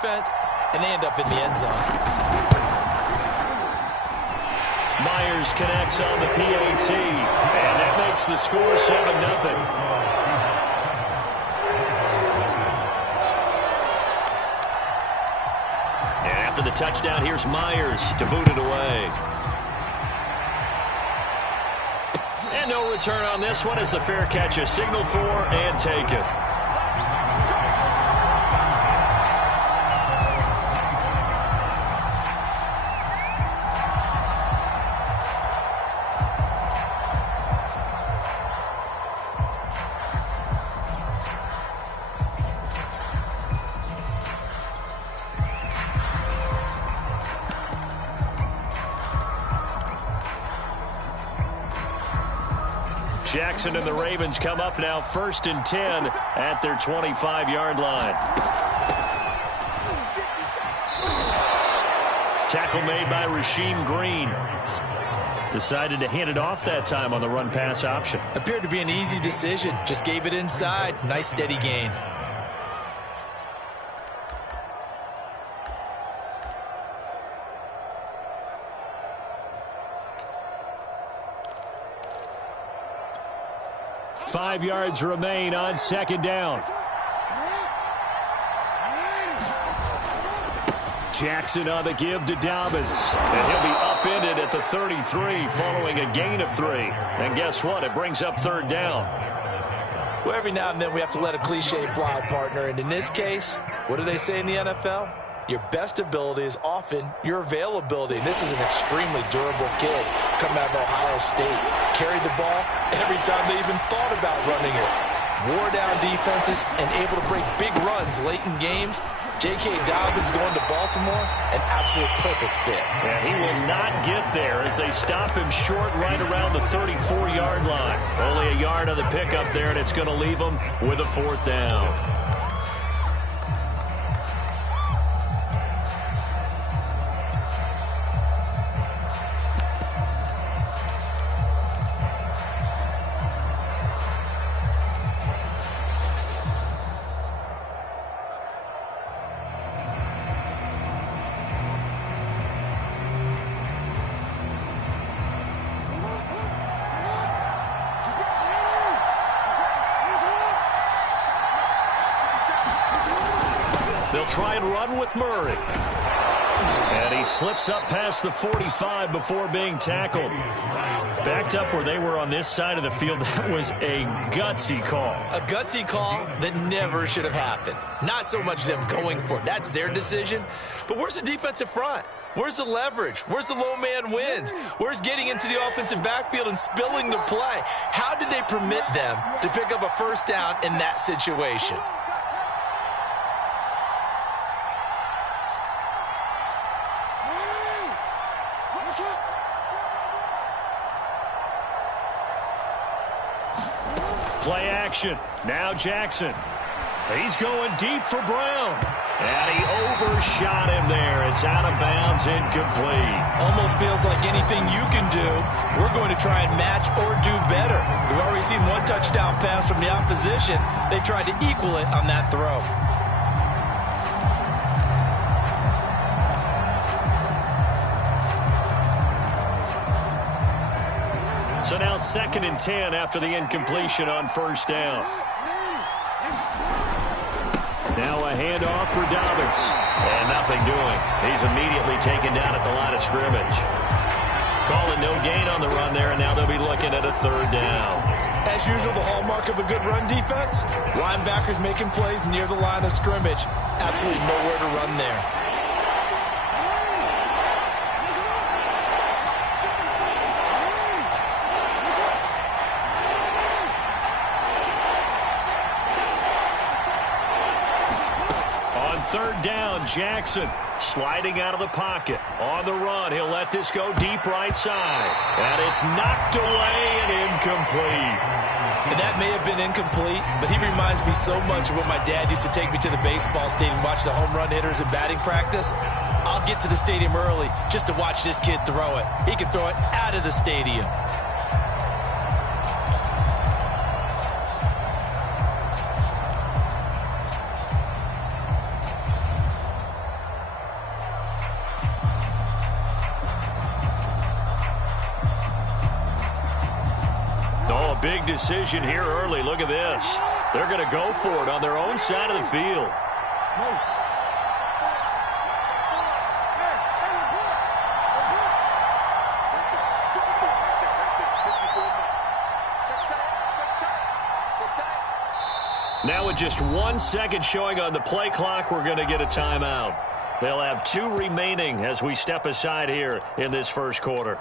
defense, and they end up in the end zone. Myers connects on the PAT, and that makes the score 7-0. After the touchdown, here's Myers to boot it away. And no return on this one as the fair catch is signaled for and taken. Jackson and the Ravens come up now 1st and 10 at their 25-yard line. Tackle made by Rasheem Green. Decided to hand it off that time on the run-pass option. Appeared to be an easy decision. Just gave it inside. Nice steady gain. Five yards remain on 2nd down. Jackson on the give to Dobbins. And he'll be upended at the 33 following a gain of 3. And guess what? It brings up 3rd down. Well, every now and then we have to let a cliche fly, partner. And in this case, what do they say in the NFL? Your best ability is often your availability. And this is an extremely durable kid coming out of Ohio State. Carried the ball every time they even thought about running it. Wore down defenses and able to break big runs late in games. J.K. Dobbins going to Baltimore, an absolute perfect fit. Yeah, he will not get there as they stop him short right around the 34-yard line. Only a yard on the pickup there, and it's going to leave him with a 4th down. They'll try and run with Murray. And he slips up past the 45 before being tackled. Backed up where they were on this side of the field. That was a gutsy call. A gutsy call that never should have happened. Not so much them going for it. That's their decision. But where's the defensive front? Where's the leverage? Where's the low man wins? Where's getting into the offensive backfield and spilling the play? How did they permit them to pick up a 1st down in that situation? Play action. Now Jackson. He's going deep for Brown. And he overshot him there. It's out of bounds, incomplete. Almost feels like anything you can do, we're going to try and match or do better. We've already seen one touchdown pass from the opposition. They tried to equal it on that throw. So now 2nd and 10 after the incompletion on 1st down. Now a handoff for Dobbins. And nothing doing. He's immediately taken down at the line of scrimmage. Calling no gain on the run there, and now they'll be looking at a 3rd down. As usual, the hallmark of a good run defense, linebackers making plays near the line of scrimmage. Absolutely nowhere to run there. On 3rd down, Jackson sliding out of the pocket. On the run, he'll let this go deep right side. And it's knocked away and incomplete. And that may have been incomplete, but he reminds me so much of when my dad used to take me to the baseball stadium and watch the home run hitters in batting practice. I'll get to the stadium early just to watch this kid throw it. He can throw it out of the stadium. A big decision here early. Look at this. They're going to go for it on their own side of the field. Now with just 1 second showing on the play clock, we're going to get a timeout. They'll have 2 remaining as we step aside here in this first quarter.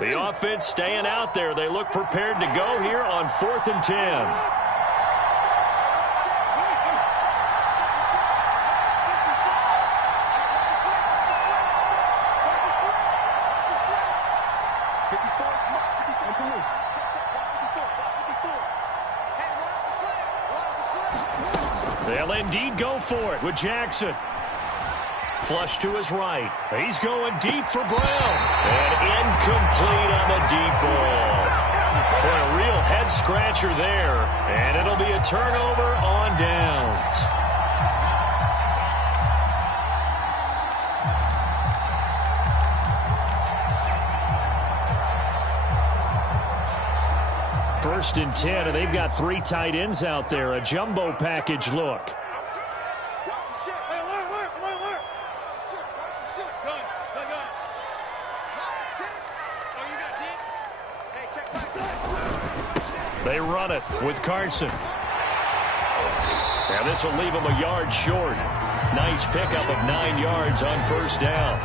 The offense staying out there. They look prepared to go here on 4th and 10. They'll indeed go for it with Jackson. Flush to his right. He's going deep for Brown. And incomplete on the deep ball. Boy, a real head-scratcher there. And it'll be a turnover on downs. First and 10, and they've got 3 tight ends out there. A jumbo package look. They run it with Carson. Now this will leave him a yard short. Nice pickup of 9 yards on first down.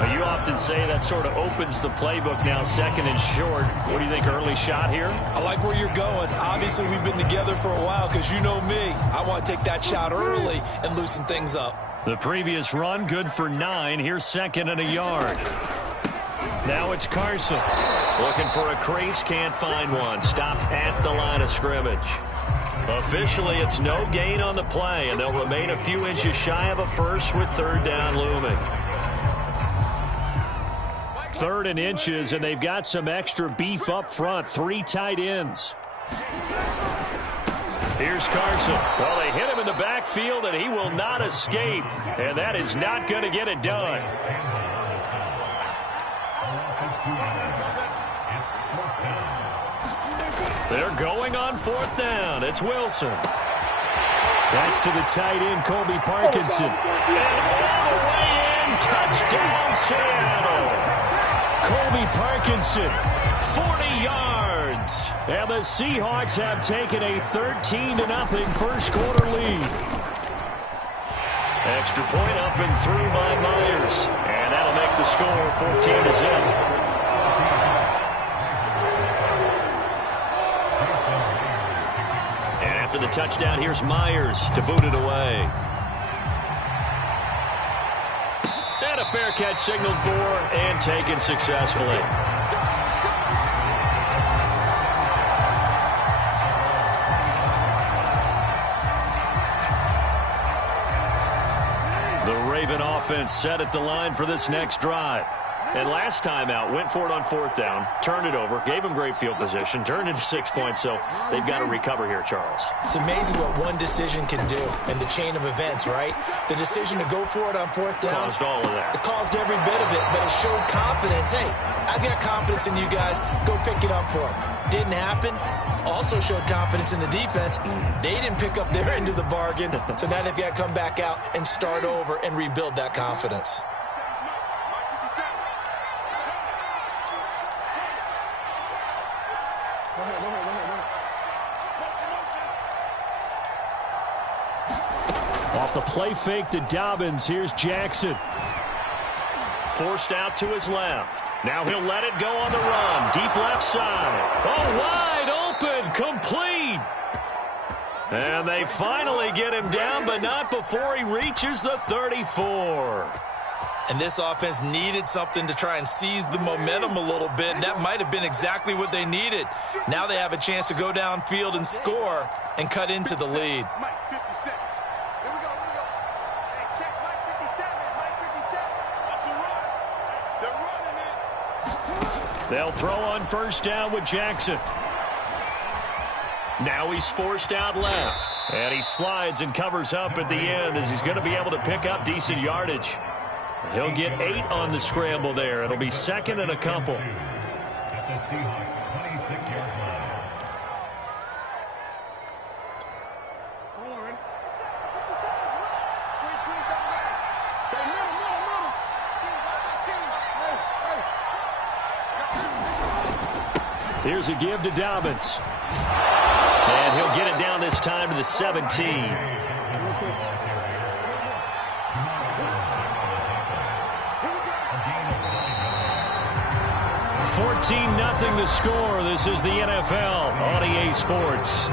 Now you often say that sort of opens the playbook now, 2nd and short. What do you think, early shot here? I like where you're going. Obviously, we've been together for a while because you know me. I want to take that shot early and loosen things up. The previous run, good for 9. Here's 2nd and a yard. Now it's Carson. Looking for a crease, can't find one. Stopped at the line of scrimmage. Officially, it's no gain on the play, and they'll remain a few inches shy of a first with 3rd down looming. 3rd and inches, and they've got some extra beef up front. 3 tight ends. Here's Carson. Well, they hit him in the backfield, and he will not escape. And that is not going to get it done. They're going on 4th down. It's Wilson. That's to the tight end, Colby Parkinson. And all the way in, touchdown Seattle. Colby Parkinson, 40 yards. And the Seahawks have taken a 13-0 first quarter lead. Extra point up and through by Myers. And that'll make the score 14-0. After the touchdown, here's Myers to boot it away. And a fair catch signaled for and taken successfully. The Raven offense set at the line for this next drive. And last time out, went for it on 4th down, turned it over, gave them great field position, turned into 6 points, so they've got to recover here, Charles. It's amazing what one decision can do in the chain of events, right? The decision to go for it on 4th down. Caused all of that. It caused every bit of it, but it showed confidence. Hey, I've got confidence in you guys. Go pick it up for them. Didn't happen. Also showed confidence in the defense. They didn't pick up their end of the bargain, so now they've got to come back out and start over and rebuild that confidence. Off the play fake to Dobbins, here's Jackson. Forced out to his left. Now he'll let it go on the run. Deep left side. Oh, wide open, complete. And they finally get him down, but not before he reaches the 34. And this offense needed something to try and seize the momentum a little bit. And that might have been exactly what they needed. Now they have a chance to go downfield and score and cut into the lead. They'll throw on first down with Jackson. Now he's forced out left. And he slides and covers up at the end as he's going to be able to pick up decent yardage. He'll get 8 on the scramble there. It'll be second and a couple. Here's a give to Dobbins. And he'll get it down this time to the 17. 14-0 the score. This is the NFL on EA Sports.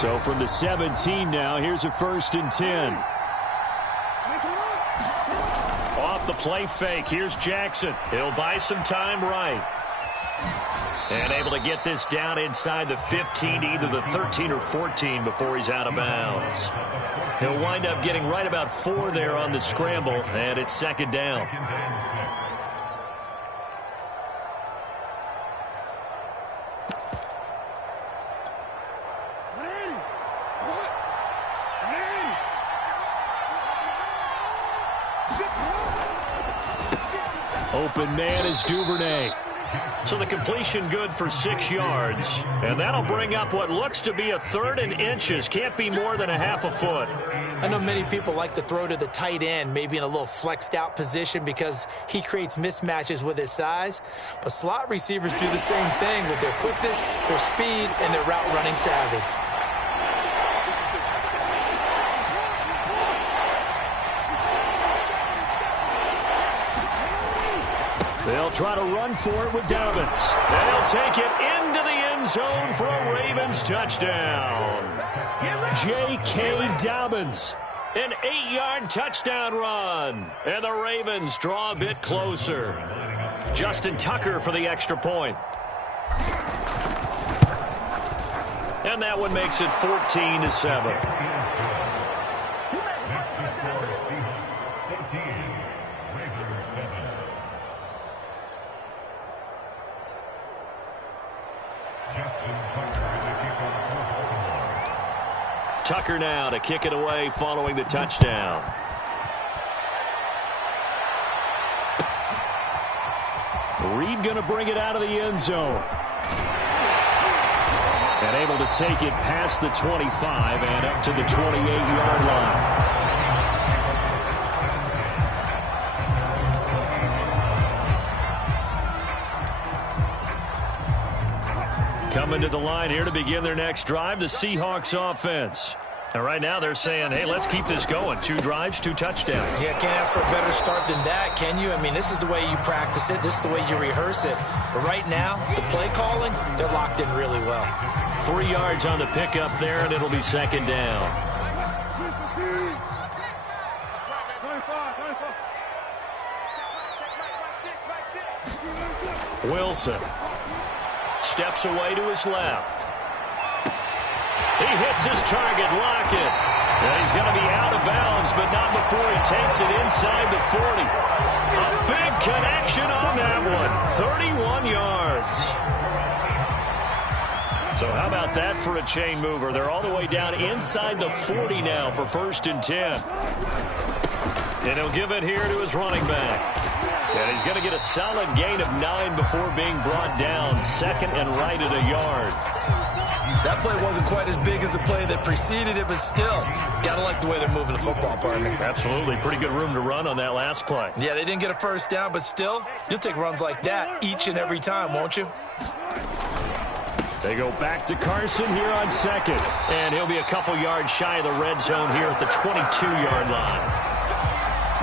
So from the 17 now, here's a 1st and 10. Off the play fake, here's Jackson. He'll buy some time right. And able to get this down inside the 15 to either the 13 or 14 before he's out of bounds. He'll wind up getting right about 4 there on the scramble, and it's second down. Open man is Duvernay. So the completion good for 6 yards. And that'll bring up what looks to be a 3rd and inches. Can't be more than a half a foot. I know many people like to throw to the tight end, maybe in a little flexed out position because he creates mismatches with his size. But slot receivers do the same thing with their quickness, their speed, and their route running savvy. They'll try to run for it with Dobbins. They'll take it into the end zone for a Ravens touchdown. J.K. Dobbins, an 8-yard touchdown run. And the Ravens draw a bit closer. Justin Tucker for the extra point. And that one makes it 14-7. Tucker now to kick it away following the touchdown. Reed going to bring it out of the end zone. And able to take it past the 25 and up to the 28-yard line. Coming to the line here to begin their next drive, the Seahawks offense. And right now they're saying, hey, let's keep this going. 2 drives, 2 touchdowns. Yeah, can't ask for a better start than that, can you? I mean, this is the way you practice it. This is the way you rehearse it. But right now, the play calling, they're locked in really well. 3 yards on the pickup there, and it'll be second down. Wilson steps away to his left. He hits his target, Lockett. And he's going to be out of bounds, but not before he takes it inside the 40. A big connection on that one. 31 yards. So how about that for a chain mover? They're all the way down inside the 40 now for 1st and 10. And he'll give it here to his running back. And he's going to get a solid gain of 9 before being brought down. Second and right at a yard. That play wasn't quite as big as the play that preceded it, but still, got to like the way they're moving the football, partner. Absolutely. Pretty good room to run on that last play. Yeah, they didn't get a first down, but still, you'll take runs like that each and every time, won't you? They go back to Carson here on second. And he'll be a couple yards shy of the red zone here at the 22-yard line.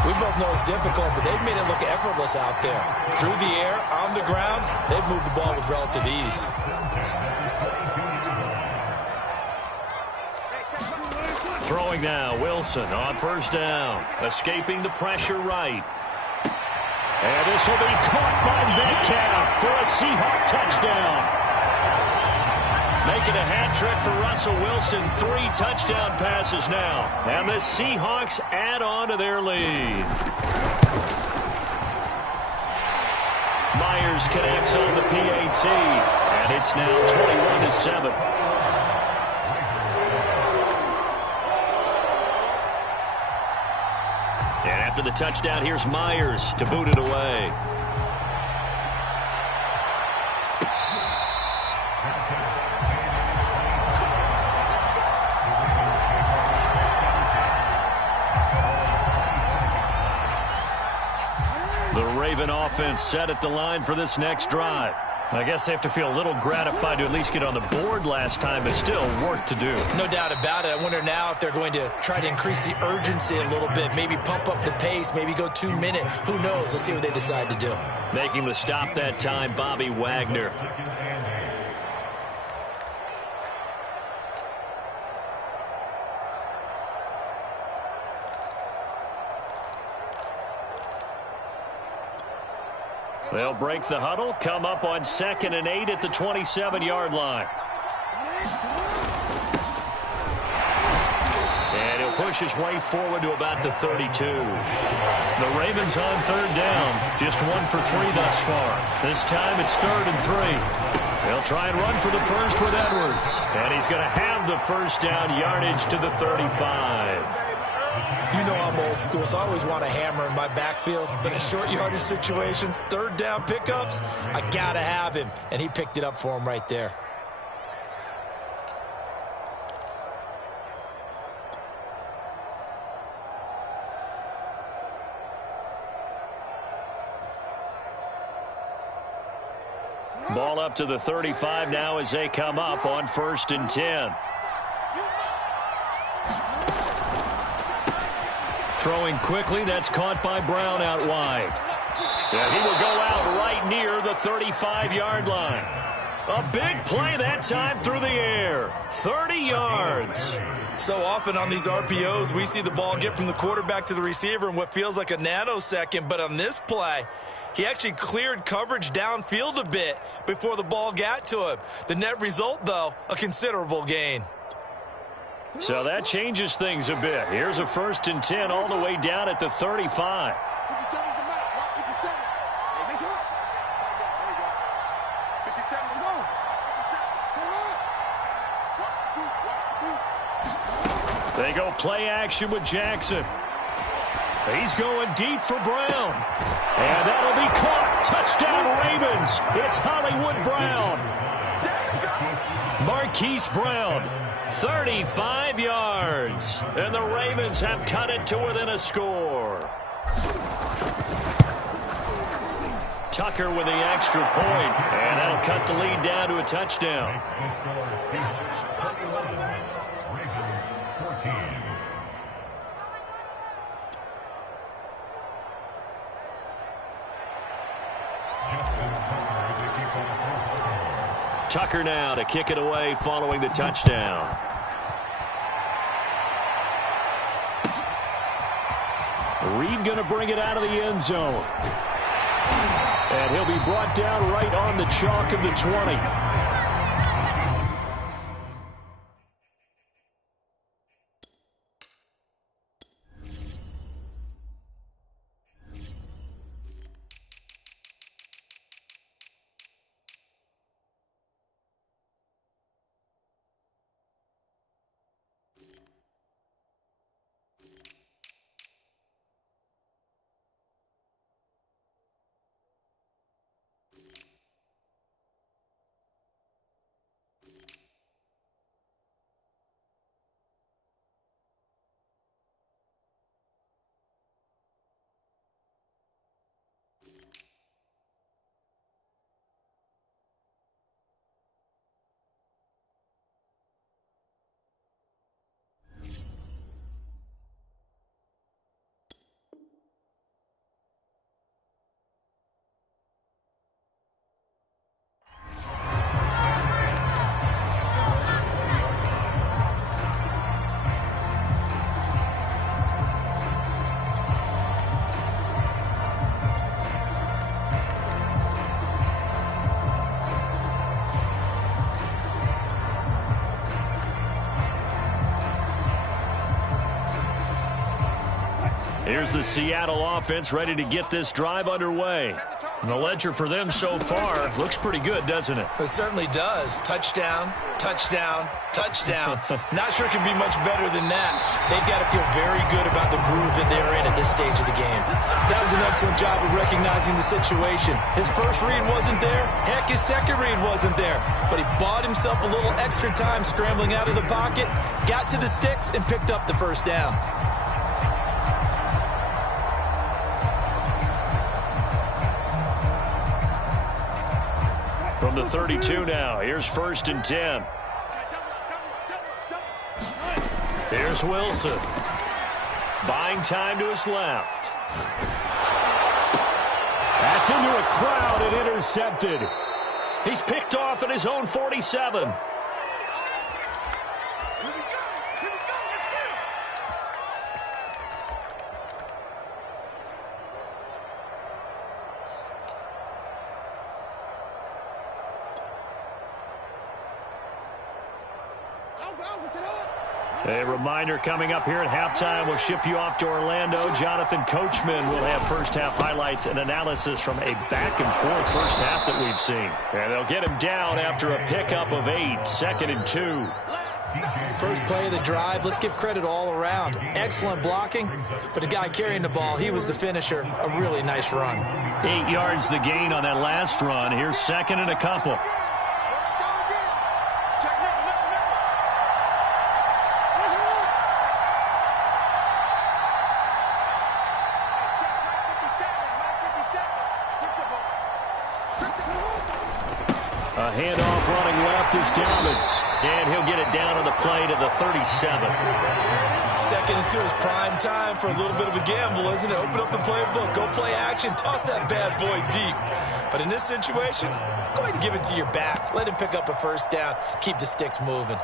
We both know it's difficult, but they've made it look effortless out there. Through the air, on the ground, they've moved the ball with relative ease. Throwing now, Wilson on first down. Escaping the pressure right. And this will be caught by Metcalf for a Seahawk touchdown. Making a hat trick for Russell Wilson. 3 touchdown passes now. And the Seahawks add on to their lead. Myers connects on the PAT, and it's now 21-7. And after the touchdown, here's Myers to boot it away. The Raven offense set at the line for this next drive. I guess they have to feel a little gratified to at least get on the board last time, but still work to do. No doubt about it. I wonder now if they're going to try to increase the urgency a little bit, maybe pump up the pace, maybe go 2 minute. Who knows? Let's see what they decide to do. Making the stop that time, Bobby Wagner. They'll break the huddle, come up on 2nd and 8 at the 27-yard line. And he'll push his way forward to about the 32. The Ravens on 3rd down, just 1 for 3 thus far. This time it's 3rd and 3. They'll try and run for the first with Edwards. And he's going to have the first down yardage to the 35. You know I'm old school, so I always want a hammer in my backfield. But in short yardage situations, 3rd down pickups, I got to have him. And he picked it up for him right there. Ball up to the 35 now as they come up on 1st and 10. Throwing quickly, that's caught by Brown out wide. And he will go out right near the 35-yard line. A big play that time through the air. 30 yards. So often on these RPOs, we see the ball get from the quarterback to the receiver in what feels like a nanosecond. But on this play, he actually cleared coverage downfield a bit before the ball got to him. The net result, though, a considerable gain. So that changes things a bit. Here's a 1st and 10 all the way down at the 35. They go play action with Jackson. He's going deep for Brown. And that'll be caught. Touchdown Ravens. It's Hollywood Brown. Marquise Brown. 35 yards. And the Ravens have cut it to within a score. Tucker with the extra point. And that'll cut the lead down to a touchdown. Tucker now to kick it away following the touchdown. Reed going to bring it out of the end zone. And he'll be brought down right on the chalk of the 20. Here's the Seattle offense ready to get this drive underway. And the ledger for them so far looks pretty good, doesn't it? It certainly does. Touchdown, touchdown, touchdown. Not sure it can be much better than that. They've got to feel very good about the groove that they're in at this stage of the game. That was an excellent job of recognizing the situation. His first read wasn't there. Heck, his second read wasn't there. But he bought himself a little extra time scrambling out of the pocket, got to the sticks, and picked up the first down. From the 32 now, here's 1st and 10. Here's Wilson. Buying time to his left. That's into a crowd and intercepted. He's picked off at his own 47. A reminder coming up here at halftime. We'll ship you off to Orlando. Jonathan Coachman will have first-half highlights and analysis from a back-and-forth first half that we've seen. And they'll get him down after a pickup of 8, 2nd and 2. First play of the drive, let's give credit all around. Excellent blocking, but the guy carrying the ball, he was the finisher. A really nice run. 8 yards the gain on that last run. Here's 2nd and a couple. A handoff running left is Dobbins. And he'll get it down on the play to the 37. 2nd and 2 is prime time for a little bit of a gamble, isn't it? Open up the playbook, go play action, toss that bad boy deep. But in this situation, go ahead and give it to your back. Let him pick up a first down. Keep the sticks moving.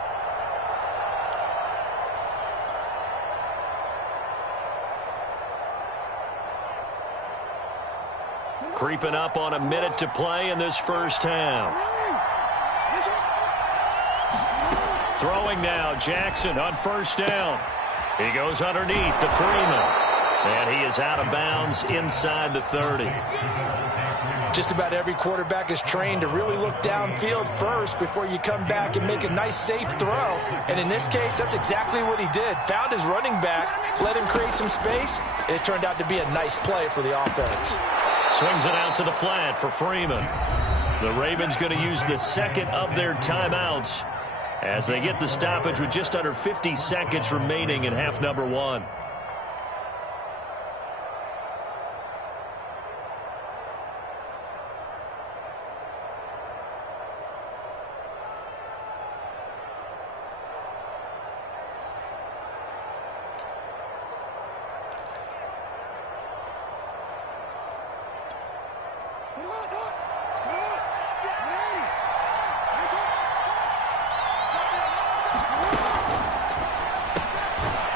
Creeping up on a minute to play in this first half. Throwing now, Jackson on first down. He goes underneath to Freeman. And he is out of bounds inside the 30. Just about every quarterback is trained to really look downfield first before you come back and make a nice, safe throw. And in this case, that's exactly what he did. Found his running back, let him create some space, and it turned out to be a nice play for the offense. Swings it out to the flat for Freeman. The Ravens going to use the second of their timeouts as they get the stoppage with just under 50 seconds remaining in half number 1.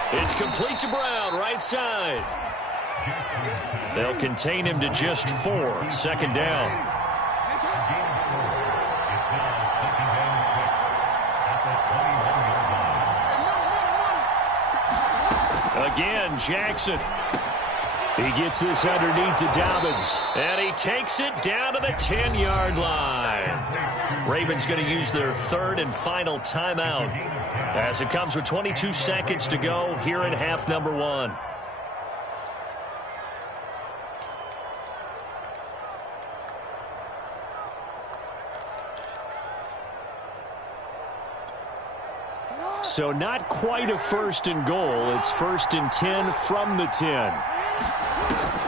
It's complete to Brown, right side. They'll contain him to just 4, 2nd down. Again, Jackson. He gets this underneath to Dobbins. And he takes it down to the 10-yard line. Ravens going to use their 3rd and final timeout as it comes with 22 seconds to go here in half number 1. So not quite a 1st and goal. It's 1st and 10 from the 10.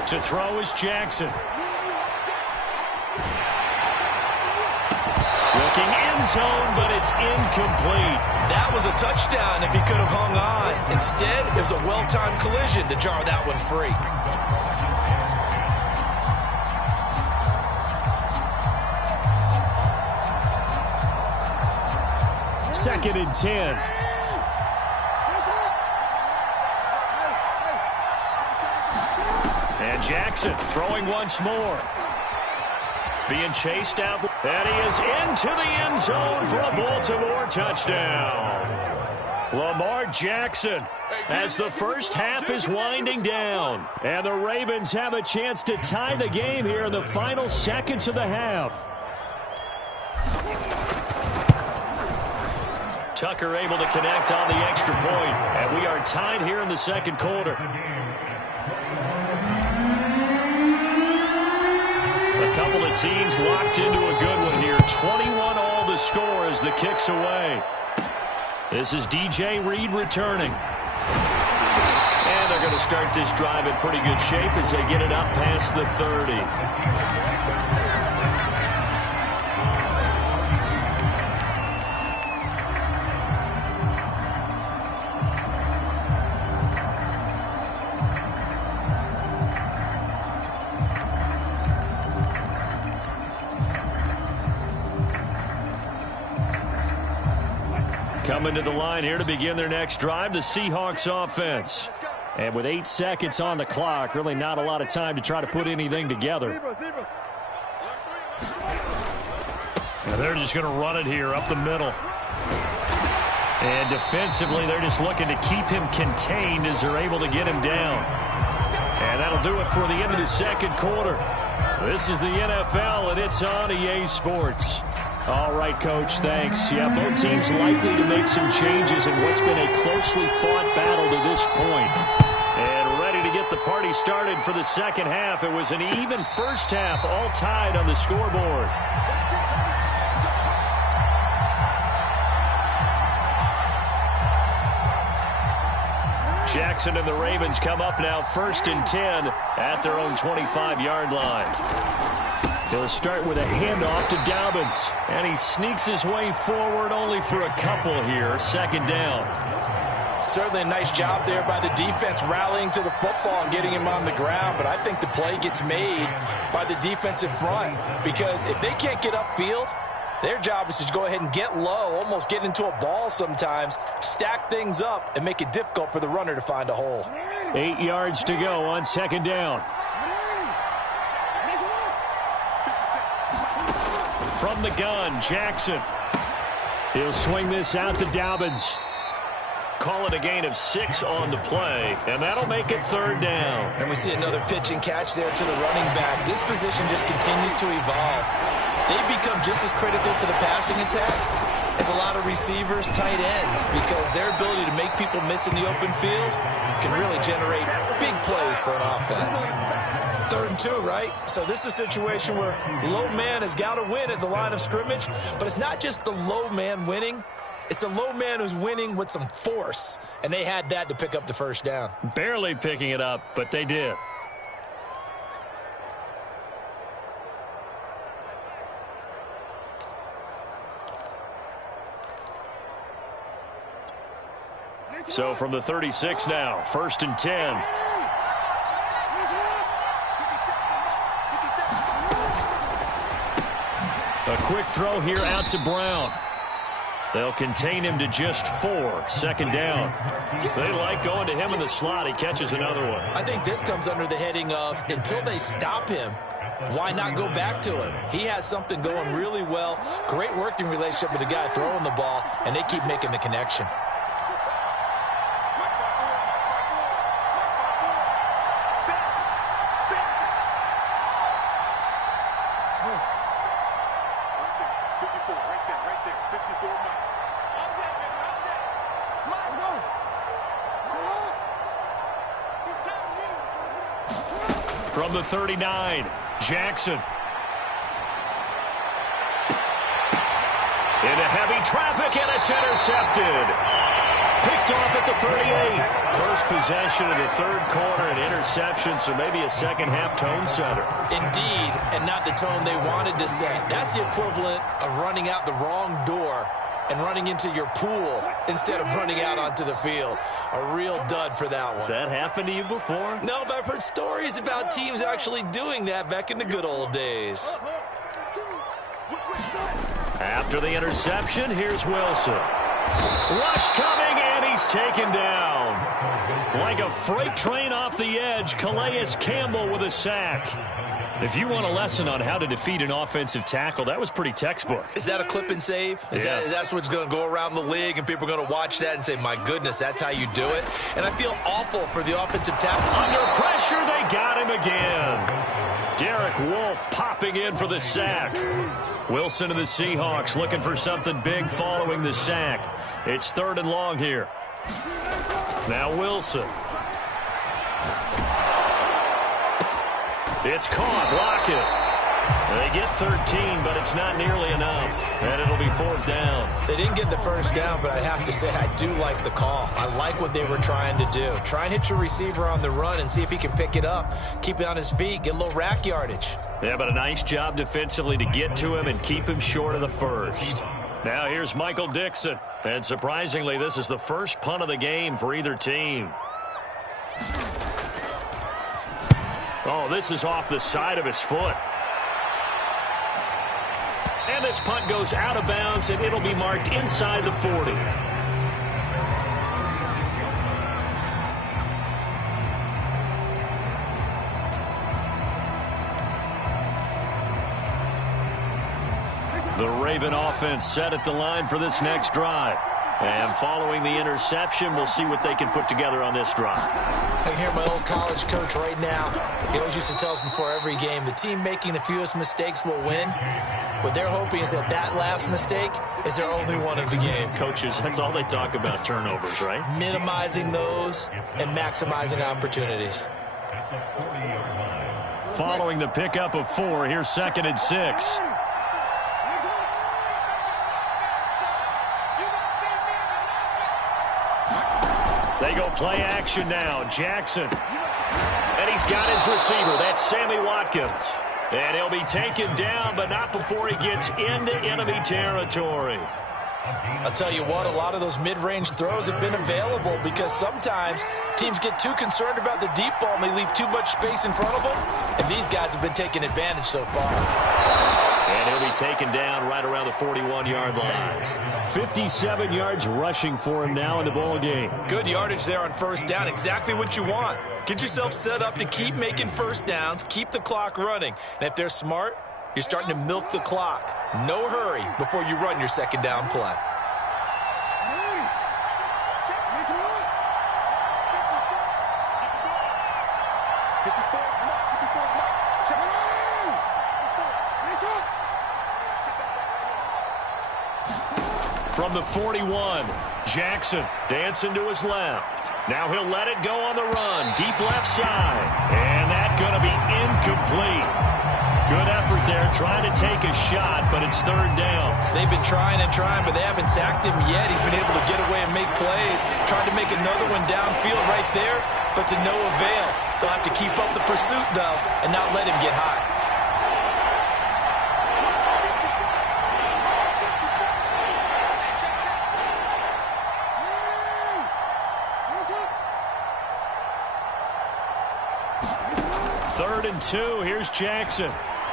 To throw is Jackson. Looking end zone, but it's incomplete. That was a touchdown if he could have hung on. Instead, it was a well-timed collision to jar that one free. Second and 10. And Jackson throwing once more. Being chased out. And he is into the end zone for a Baltimore touchdown. Lamar Jackson as the first half is winding down. And the Ravens have a chance to tie the game here in the final seconds of the half. Tucker able to connect on the extra point, and we are tied here in the second quarter. A couple of teams locked into a good one here. 21 all the score as the kick's away. This is DJ Reed returning. And they're going to start this drive in pretty good shape as they get it up past the 30. Coming to the line here to begin their next drive, the Seahawks offense. And with 8 seconds on the clock, really not a lot of time to try to put anything together. Now they're just going to run it here up the middle. And defensively, they're just looking to keep him contained as they're able to get him down. And that'll do it for the end of the second quarter. This is the NFL, and it's on EA Sports. All right, Coach, thanks. Yeah, both teams likely to make some changes in what's been a closely fought battle to this point. And ready to get the party started for the second half. It was an even first half, all tied on the scoreboard. Jackson and the Ravens come up now 1st and 10 at their own 25-yard line. He'll start with a handoff to Dobbins, and he sneaks his way forward only for a couple here. 2nd down. Certainly a nice job there by the defense rallying to the football and getting him on the ground, but I think the play gets made by the defensive front because if they can't get upfield, their job is to go ahead and get low, almost get into a ball sometimes, stack things up, and make it difficult for the runner to find a hole. 8 yards to go on 2nd down. From the gun, Jackson. He'll swing this out to Dobbins. Call it a gain of 6 on the play, and that'll make it 3rd down. And we see another pitch and catch there to the running back. This position just continues to evolve. They become just as critical to the passing attack as a lot of receivers, tight ends, because their ability to make people miss in the open field can really generate big plays for an offense. 3rd and 2, right? So this is a situation where low man has got to win at the line of scrimmage, but it's not just the low man winning. It's the low man who's winning with some force, and they had that to pick up the 1st down. Barely picking it up, but they did. So from the 36 now, 1st and 10. A quick throw here out to Brown. They'll contain him to just 4. 2nd down. They like going to him in the slot. He catches another one. I think this comes under the heading of until they stop him, why not go back to him? He has something going really well. Great working relationship with the guy throwing the ball, and they keep making the connection. From the 39, Jackson. Into heavy traffic, and it's intercepted. Picked off at the 38. First possession of the 3rd quarter, an interception, so maybe a second-half tone setter. Indeed, and not the tone they wanted to set. That's the equivalent of running out the wrong door and running into your pool instead of running out onto the field. A real dud for that one. Has that happened to you before? No, but I've heard stories about teams actually doing that back in the good old days. After the interception, here's Wilson. Rush coming, and he's taken down. Like a freight train off the edge. Calais Campbell with a sack. If you want a lesson on how to defeat an offensive tackle, that was pretty textbook. Is that a clip and save? Yes. That's what's going to go around the league, and people are going to watch that and say, my goodness, that's how you do it? And I feel awful for the offensive tackle. Under pressure, they got him again. Derek Wolfe popping in for the sack. Wilson and the Seahawks looking for something big following the sack. It's 3rd and long here. Now Wilson. It's caught. Block it. They get 13, but it's not nearly enough. And it'll be 4th down. They didn't get the first down, but I have to say I do like the call. I like what they were trying to do. Try and hit your receiver on the run and see if he can pick it up. Keep it on his feet. Get a little rack yardage. Yeah, but a nice job defensively to get to him and keep him short of the first. Now here's Michael Dixon. And surprisingly, this is the first punt of the game for either team. Oh, this is off the side of his foot. And this punt goes out of bounds, and it'll be marked inside the 40. The Raven offense set at the line for this next drive. And following the interception, we'll see what they can put together on this drive. I can hear my old college coach right now. He always used to tell us before every game, the team making the fewest mistakes will win. What they're hoping is that last mistake is their only one of the game. Coaches, that's all they talk about, turnovers, right? Minimizing those and maximizing opportunities. Following the pickup of 4, here's 2nd and 6. They go play action now. Jackson. And he's got his receiver. That's Sammy Watkins. And he'll be taken down, but not before he gets into enemy territory. I'll tell you what, a lot of those mid-range throws have been available because sometimes teams get too concerned about the deep ball and they leave too much space in front of them. And these guys have been taking advantage so far. And he'll be taken down right around the 41-yard line. 57 yards rushing for him now in the ball game. Good yardage there on first down. Exactly what you want. Get yourself set up to keep making first downs, keep the clock running. And if they're smart, you're starting to milk the clock. No hurry before you run your second down play. From the 41, Jackson dancing to his left. Now he'll let it go on the run. Deep left side. And that's going to be incomplete. Good effort there trying to take a shot, but it's 3rd down. They've been trying and trying, but they haven't sacked him yet. He's been able to get away and make plays. Tried to make another one downfield right there, but to no avail. They'll have to keep up the pursuit, though, and not let him get high. Third and 2. Here's Jackson.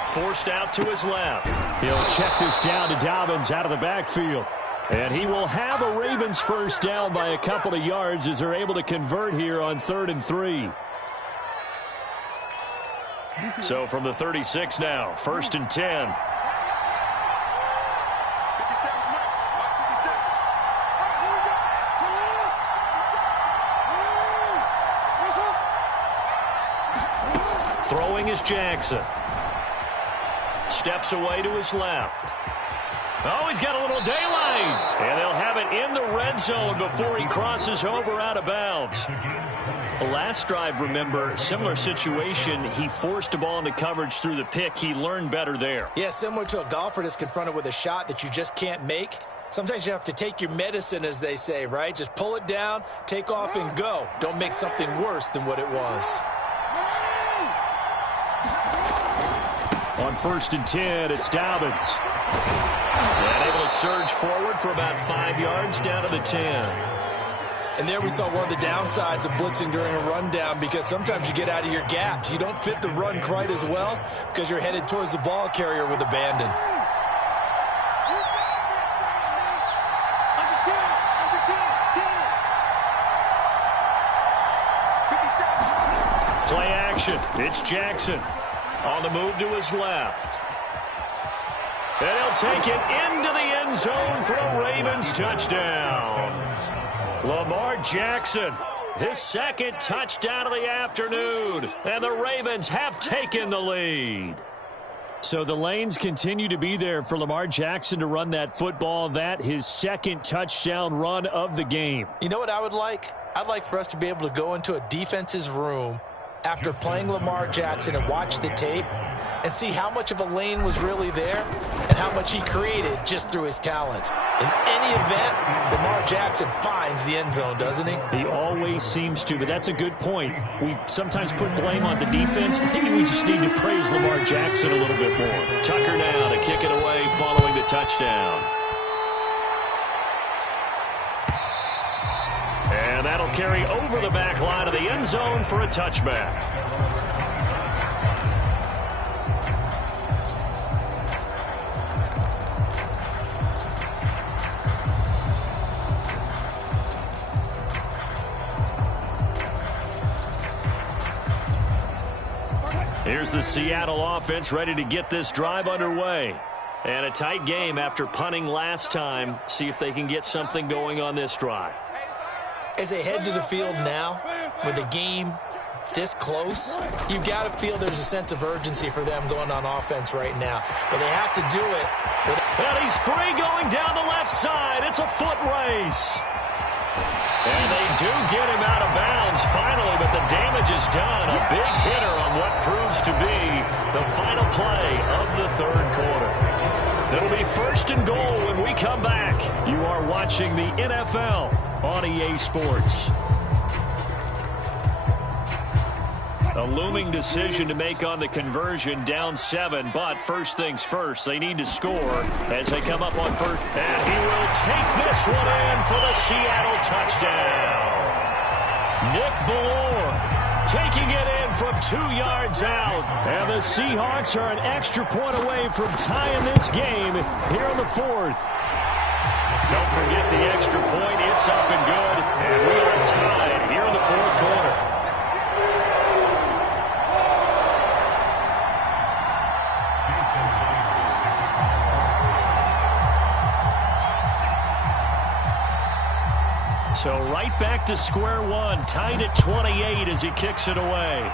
Forced out to his left. He'll check this down to Dobbins out of the backfield. And he will have a Ravens first down by a couple of yards as they're able to convert here on 3rd and 3. So from the 36 now, 1st and 10. Throwing is Jackson. Steps away to his left. Oh, he's got a little daylight. And they'll have it in the red zone before he crosses over out of bounds. Last drive, remember, similar situation. He forced a ball into coverage through the pick. He learned better there. Yeah, similar to a golfer that's confronted with a shot that you just can't make. Sometimes you have to take your medicine, as they say, right? Just pull it down, take off, and go. Don't make something worse than what it was. On 1st and 10, it's Dobbins. And able to surge forward for about 5 yards down to the 10. And there we saw one of the downsides of blitzing during a rundown because sometimes you get out of your gaps. You don't fit the run quite as well because you're headed towards the ball carrier with abandon. action. It's Jackson on the move to his left. And he'll take it into the end zone for a Ravens touchdown. Lamar Jackson, his second touchdown of the afternoon. And the Ravens have taken the lead. So the lanes continue to be there for Lamar Jackson to run that football. That his second touchdown run of the game. You know what I would like? I'd like for us to be able to go into a defense's room after playing Lamar Jackson and watch the tape and see how much of a lane was really there and how much he created just through his talents. In any event, Lamar Jackson finds the end zone, doesn't he? He always seems to, but that's a good point. We sometimes put blame on the defense. Maybe we just need to praise Lamar Jackson a little bit more. Tucker now to kick it away following the touchdown. And that'll carry over the back line of the end zone for a touchback. Here's the Seattle offense ready to get this drive underway. And a tight game after punting last time. See if they can get something going on this drive. As they head to the field now, with the game this close, you've got to feel there's a sense of urgency for them going on offense right now. But they have to do it. And he's free going down the left side. It's a foot race. And they do get him out of bounds finally, but the damage is done. A big hitter on what proves to be the final play of the third quarter. It'll be 1st and goal when we come back. You are watching the NFL on EA Sports. A looming decision to make on the conversion, down 7, but first things first, they need to score as they come up on first. And he will take this one in for the Seattle touchdown. Nick Ballore taking it in from 2 yards out. And the Seahawks are an extra point away from tying this game here in the 4th. Don't forget the extra point. It's up and good. And we are tied here in the 4th quarter. So right back to square one, tied at 28 as he kicks it away.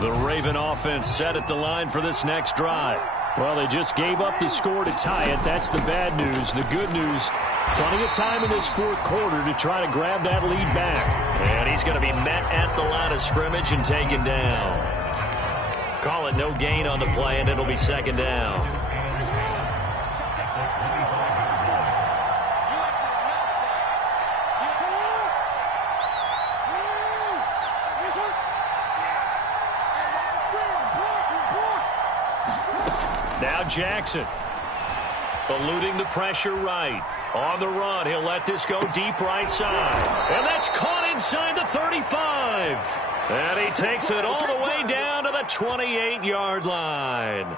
The Raven offense set at the line for this next drive. Well, they just gave up the score to tie it. That's the bad news. The good news, plenty of time in this 4th quarter to try to grab that lead back. And he's going to be met at the line of scrimmage and taken down. Call it no gain on the play, and it'll be 2nd down. Now Jackson, eluding the pressure right. On the run, he'll let this go deep right side. And that's caught inside the 35. And he takes it all the way down to the 28-yard line.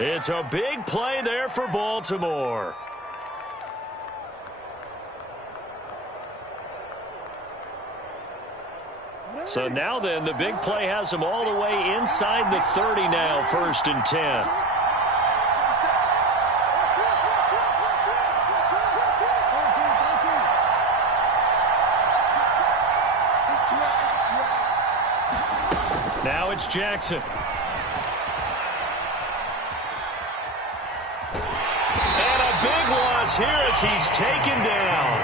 It's a big play there for Baltimore. So now then, the big play has him all the way inside the 30 now, 1st and 10. Now it's Jackson. And a big loss here as he's taken down.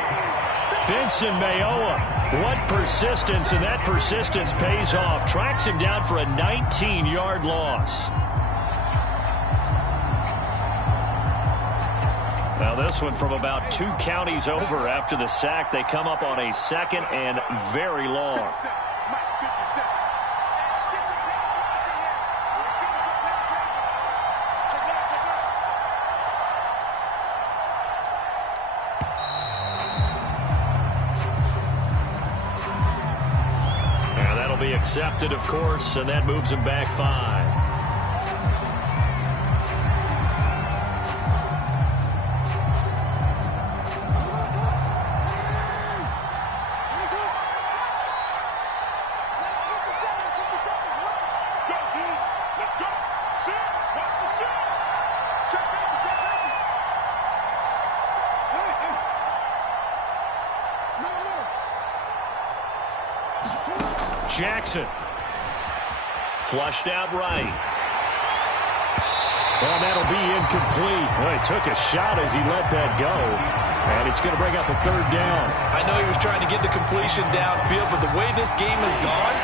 Benson Mayowa, what persistence, and that persistence pays off. Tracks him down for a 19-yard loss. Now this one from about 2 counties over after the sack. They come up on a 2nd and very long. Accepted, of course, and that moves him back 5. Jackson. Flushed out right. Well, that'll be incomplete. Well, he took a shot as he let that go. And it's going to bring up a 3rd down. I know he was trying to get the completion downfield, but the way this game has gone,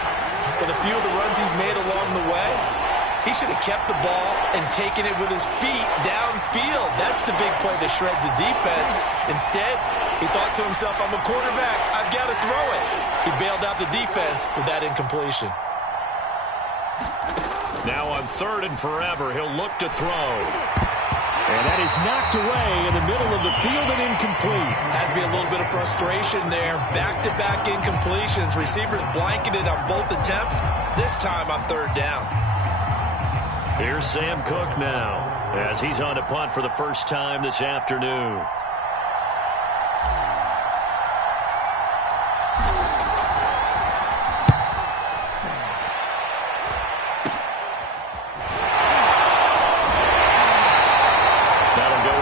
with a few of the runs he's made along the way, he should have kept the ball and taken it with his feet downfield. That's the big play that shreds the defense. Instead, he thought to himself, I'm a quarterback. I've got to throw it. He bailed out the defense with that incompletion. Now on 3rd and forever, he'll look to throw. And that is knocked away in the middle of the field and incomplete. Has to be a little bit of frustration there. Back-to-back incompletions. Receivers blanketed on both attempts, this time on 3rd down. Here's Sam Cook now, as he's on to punt for the first time this afternoon.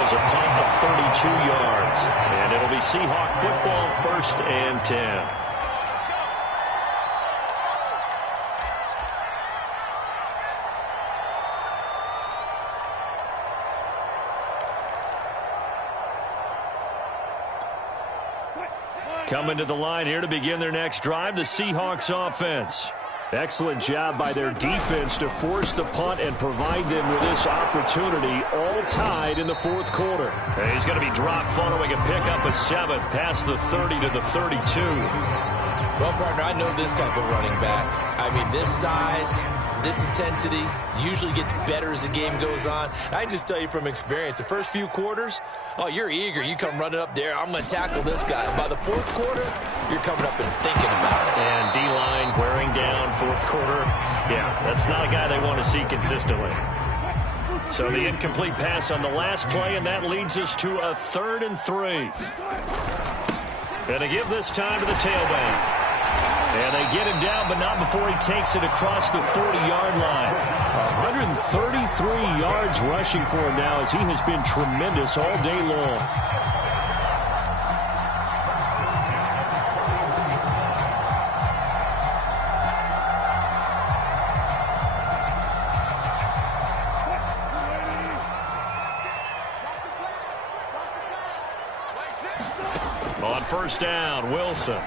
A 32 yards. And it'll be Seahawk football, 1st and 10. Coming to the line here to begin their next drive, the Seahawks offense. Excellent job by their defense to force the punt and provide them with this opportunity, all tied in the 4th quarter. And he's going to be dropped following a pickup of 7 past the 30 to the 32. Well, partner, I know this type of running back. I mean, this size, this intensity usually gets better as the game goes on. I can just tell you from experience, the first few quarters, oh, you're eager. You come running up there, I'm going to tackle this guy. By the 4th quarter, you're coming up and thinking about it. And D-line wearing down 4th quarter. Yeah, that's not a guy they want to see consistently. So the incomplete pass on the last play, and that leads us to a 3rd and 3. Going to give this time to the tailback. And they get him down, but not before he takes it across the 40-yard line. 133 yards rushing for him now, as he has been tremendous all day long. On 1st down, Wilson.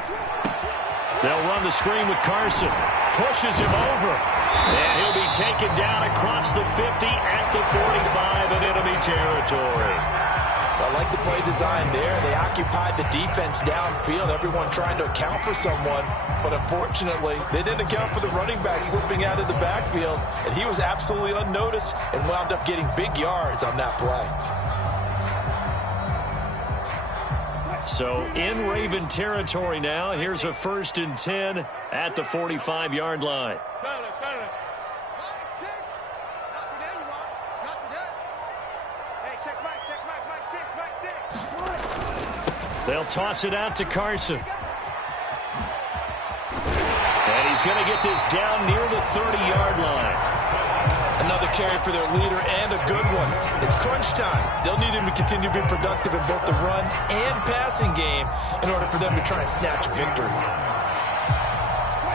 They'll run the screen with Carson. Pushes him over. And he'll be taken down across the 50 at the 45 in enemy territory. I like the play design there. They occupied the defense downfield, everyone trying to account for someone. But unfortunately, they didn't account for the running back slipping out of the backfield. And he was absolutely unnoticed and wound up getting big yards on that play. So in Raven territory now. Here's a 1st and 10 at the 45-yard line. They'll toss it out to Carson. And he's going to get this down near the 30-yard line. Another carry for their leader, and a good one. It's crunch time. They'll need him to continue to be productive in both the run and passing game in order for them to try and snatch a victory.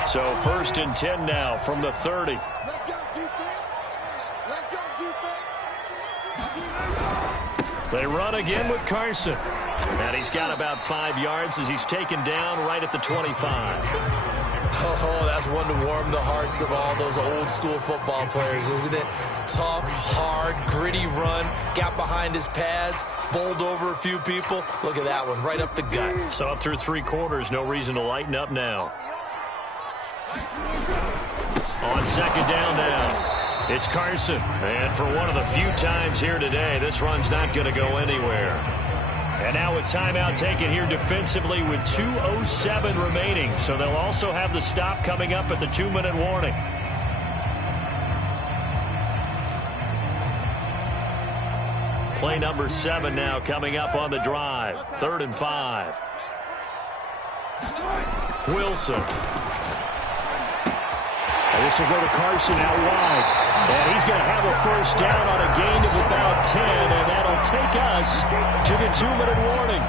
So 1st and 10 now from the 30. Let's go, defense. Let's go, defense. They run again with Carson. And he's got about 5 yards as he's taken down right at the 25. Oh, that's one to warm the hearts of all those old school football players, isn't it? Tough, hard, gritty run. Got behind his pads, bowled over a few people. Look at that one, right up the gut. So up through 3 quarters, no reason to lighten up now. On 2nd down now, it's Carson. And for one of the few times here today, this run's not going to go anywhere. And now a timeout taken here defensively with 2:07 remaining. So they'll also have the stop coming up at the 2-minute warning. Play number 7 now coming up on the drive. 3rd and 5. Wilson. And this will go to Carson out wide. And he's going to have a first down on a gain of about 10, and that'll take us to the 2-minute warning.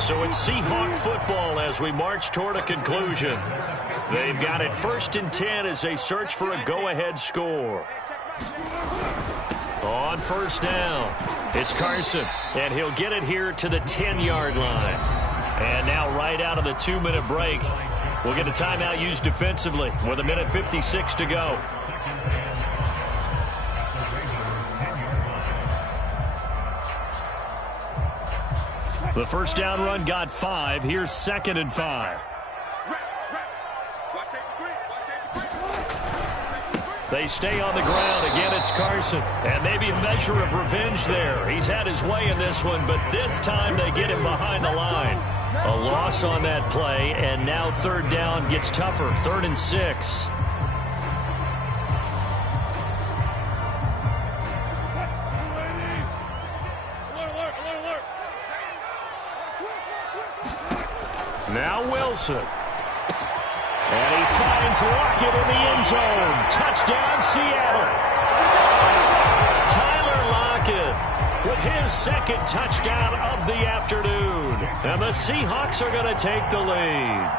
So it's Seahawk football as we march toward a conclusion. They've got it 1st and 10 as they search for a go-ahead score. On 1st down, it's Carson, and he'll get it here to the 10-yard line. And now right out of the 2-minute break, we'll get a timeout used defensively with 1:56 to go. The first down run got 5. Here's 2nd and 5. They stay on the ground. Again, it's Carson. And maybe a measure of revenge there. He's had his way in this one, but this time they get him behind the line. A loss on that play, and now 3rd down gets tougher. 3rd and 6. Now Wilson. And he finds Lockett in the end zone. Touchdown, Seattle. Tyler Lockett with his 2nd touchdown of the afternoon. And the Seahawks are going to take the lead.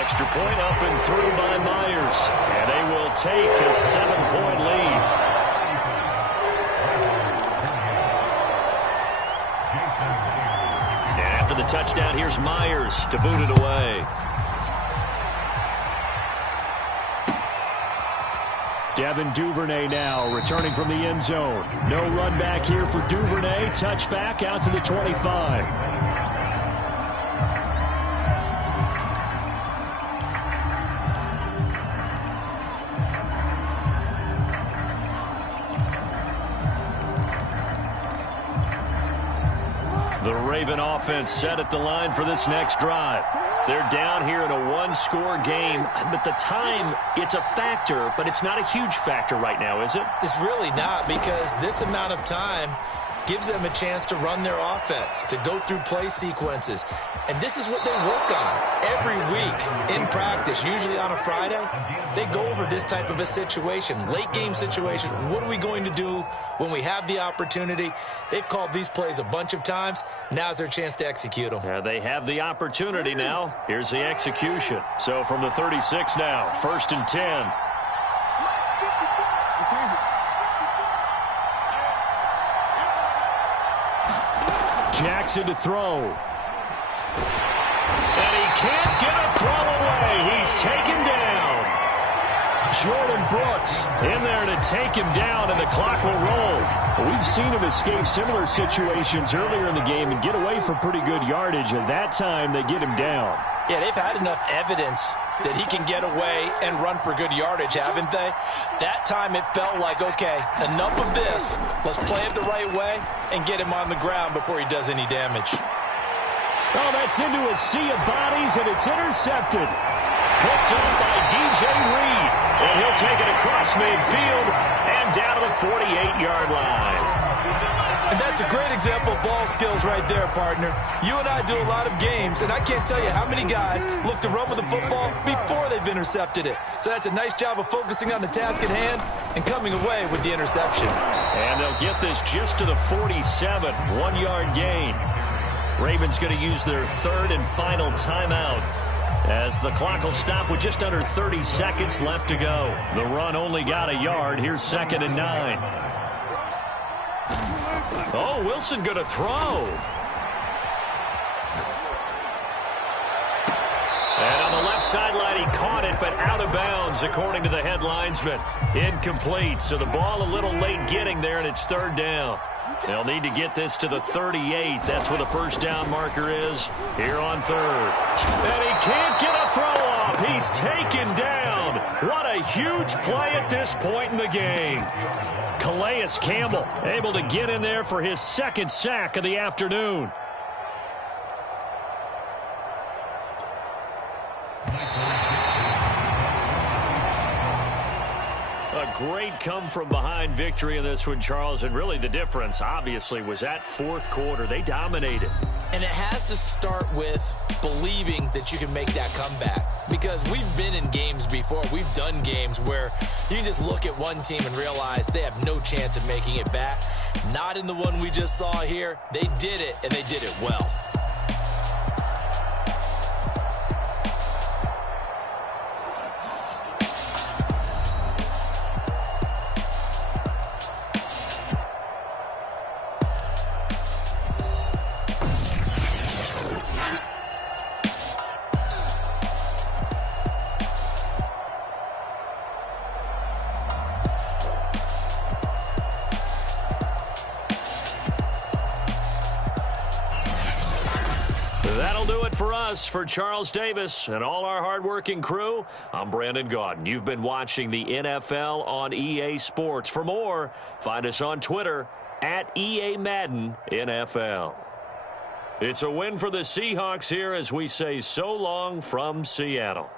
Extra point up and through by Myers. And they will take a 7-point lead. After the touchdown, here's Myers to boot it away. Devin Duvernay now returning from the end zone. No run back here for Duvernay. Touchback out to the 25. The Raven offense set at the line for this next drive. They're down here in a 1-score game, but the time, it's a factor, but it's not a huge factor right now, is it? It's really not, because this amount of time gives them a chance to run their offense, to go through play sequences. And this is what they work on every week in practice, usually on a Friday. They go over this type of a situation, late game situation. What are we going to do when we have the opportunity? They've called these plays a bunch of times. Now's their chance to execute them. They have the opportunity now. Here's the execution. So from the 36 now, 1st and 10. Jackson to throw. And he can't get a throw away. He's taken down. Jordan Brooks in there to take him down, and the clock will roll. We've seen him escape similar situations earlier in the game and get away from pretty good yardage, and that time they get him down. Yeah, they've had enough evidence that he can get away and run for good yardage, haven't they? That time it felt like, okay, enough of this. Let's play it the right way and get him on the ground before he does any damage. Oh, that's into a sea of bodies, and it's intercepted. Picked up by DJ Reed. And he'll take it across midfield and down to the 48-yard line. And that's a great example of ball skills right there, partner. You and I do a lot of games, and I can't tell you how many guys look to run with the football before they've intercepted it. So that's a nice job of focusing on the task at hand and coming away with the interception. And they'll get this just to the 47, 1-yard gain. Ravens going to use their 3rd and final timeout, as the clock will stop with just under 30 seconds left to go. The run only got a yard. Here's 2nd and 9. Oh, Wilson going to throw. And on the left sideline, he caught it, but out of bounds, according to the head linesman. Incomplete, so the ball a little late getting there, and it's 3rd down. They'll need to get this to the 38. That's where the first down marker is here on 3rd. And he can't get a throw off. off. He's taken down. What a huge play at this point in the game. Calais Campbell able to get in there for his second sack of the afternoon. A great come-from-behind victory in this one, Charles, and really the difference, obviously, was that fourth quarter. They dominated. And it has to start with believing that you can make that comeback. Because we've been in games before. We've done games where you can just look at one team and realize they have no chance of making it back. Not in the one we just saw here. They did it, and they did it well. That'll do it for us. For Charles Davis and all our hardworking crew, I'm Brandon Gaudin. You've been watching the NFL on EA Sports. For more, find us on Twitter at EA Madden NFL. It's a win for the Seahawks here as we say so long from Seattle.